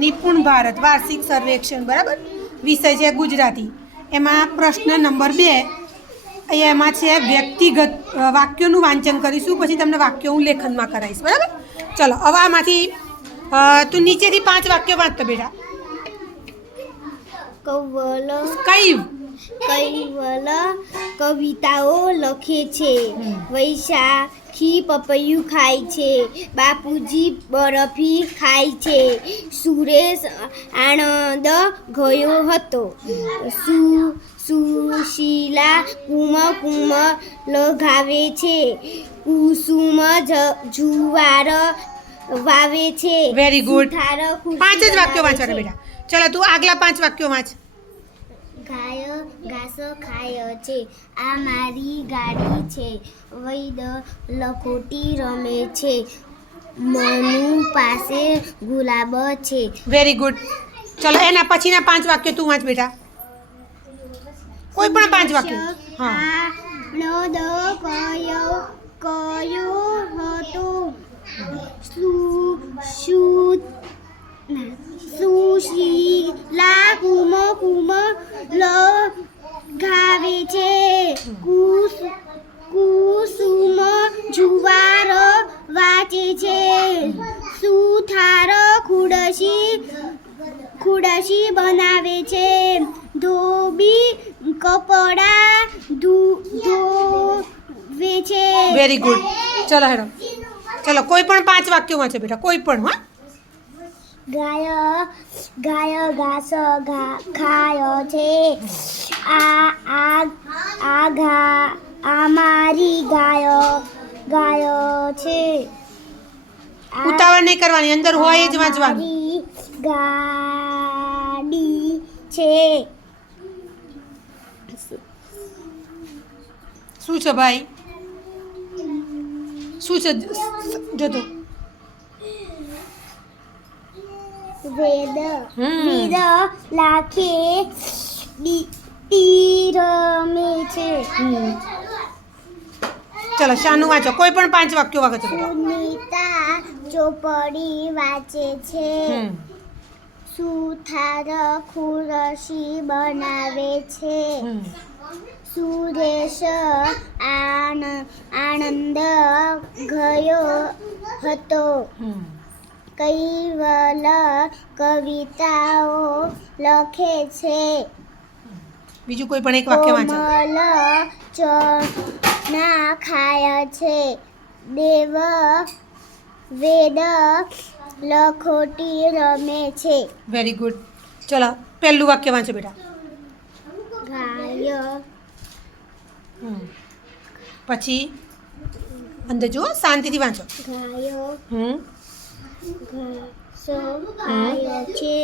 નિપુણ ભારત વાર્ષિક સર્વેક્ષણ બરાબર વિષય છે ગુજરાતી એમાં પ્રશ્ન નંબર 2 અહીંયા એમાં છે વ્યક્તિગત વાક્યોનું વાંચન કરીશું પછી તમને વાક્યો હું લેખનમાં કરાવીશ બરાબર ચલો હવે આમાંથી તું નીચેથી 5 વાક્યો વાંચતો બેટા કૈવલ કવિતાઓ લખે છે વૈશાખી પપૈયું ખાય છે બાપુજી બરફી ખાય છે સુરેશ આણંદ ગયો હતો સુશીલા કુમ લગાવે છે કુસુમ જુવાર વાવે છે વેરી ગુડ 5 જ વાક્યો વાંચવાના બેટા ચલો તું આગલા 5 વાક્યો વાંચ ગાય ઘાસ ખાય છે આ મારી ગાડી છે વૈદ લખોટી રમે છે મનુ પાસે ગુલાબ છે વેરી ગુડ ચલો એના પછીના 5 વાક્યો તું વાંચ બેટા કોઈ પણ 5 વાક્યો હા નદ કયો હતો સુશીલા કુમ લગાવે છે કુસુમ જુવાર વાંચે છે સુથાર ખુરશી બનાવે છે ધોબી કપડા ધોવે છે વેરી ગુડ ચલો હેડો ચલો કોઈ પણ 5 વાક્યો વાંચો બેટા કોઈ પણ હા ગાય ઘાસ ખાય છે આ મારી ગાય છે ઉતાવળ નહીં કરવાની અંદર હોય જ વાંચવાનું મારી ગાડી છે શું છે ભાઈ શું છે જોતો વેદ લાખે તીરમે છે ચલો શાનું વાંચો કોઈ પણ 5 વાક્યો વાંચો બેટા સુનીતા ચોપડી વાંચે છે સુથાર ખુરશી બનાવે છે સુરેશ આનંદ ગયો હતો કૈવલ કવિતાઓ લખે છે બીજું કોઈ પણ એક વાક્ય વાંચો ચણા ખાય છે વેદ લખોટી રમે છે વેરી ગુડ ચલો પહેલું વાક્ય વાંચો બેટા ગાય પછી અંદર જુઓ શાંતિથી વાંચો ગાય ઘાસ ખાય છે